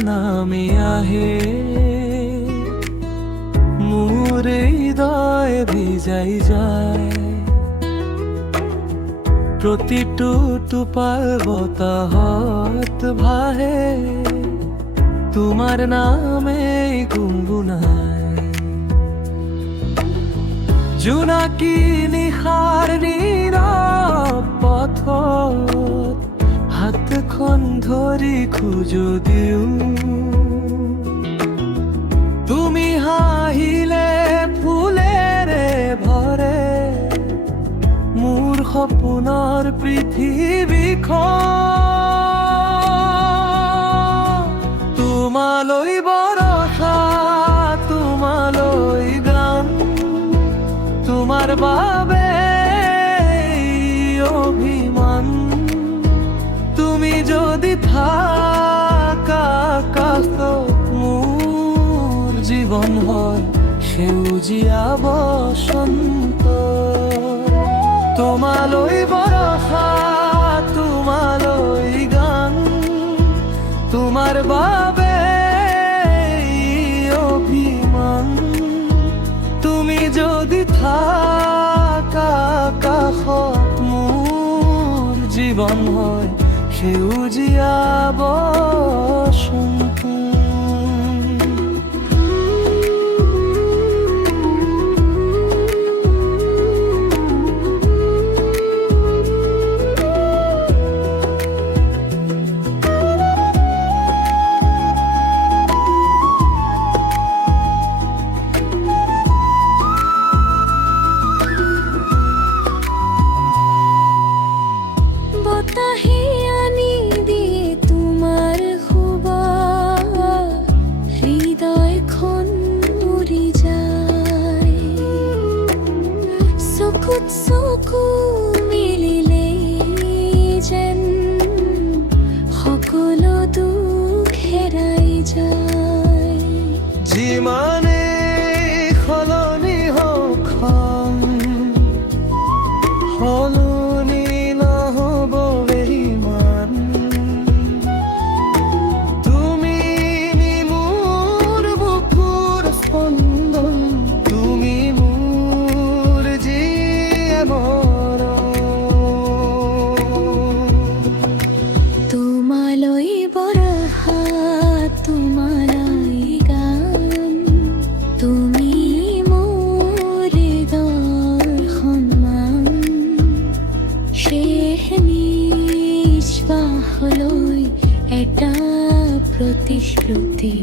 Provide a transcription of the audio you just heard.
নামি আহে মোৰ হৃদয় ভিজাই যায় প্ৰতিটো টোপাল বতাহত ভাহে তোমাৰ নামে গুণগুণাই জোনাকী নিশাৰ নীৰৱ পথত হাতখন ধৰি খোজো দিও তুমি হাঁহিলে ফুলেৰে ভৰে মোৰ সপোনৰ পৃথিৱীখন তোমালৈ বৰষা তোমালৈ গান তোমাৰ বাবে অভিমান তুমি যদি থাকা কাষত মোৰ জীৱন হয় সেউজীয়া বসন্ত তোমালৈ বৰষা তোমালৈ গান তোমাৰ বাবে অভিমান তুমি যদি থাকা কাষত মোৰ জীৱন হয় সেউজীয়া বসন্ত চকু মিলিলে যেন সকলো দুখ হেৰাই যায় যিমানে সলনি হওক সলনি নহ'ব ইমান তুমি মোৰ বুকুৰ স্পন্দন তুমি তোমালৈ বৰষা তোমালৈ গান তুমি মোৰ দৰ্শন শেষ নিশ্বাসলৈ এটা প্ৰতিশ্ৰুতি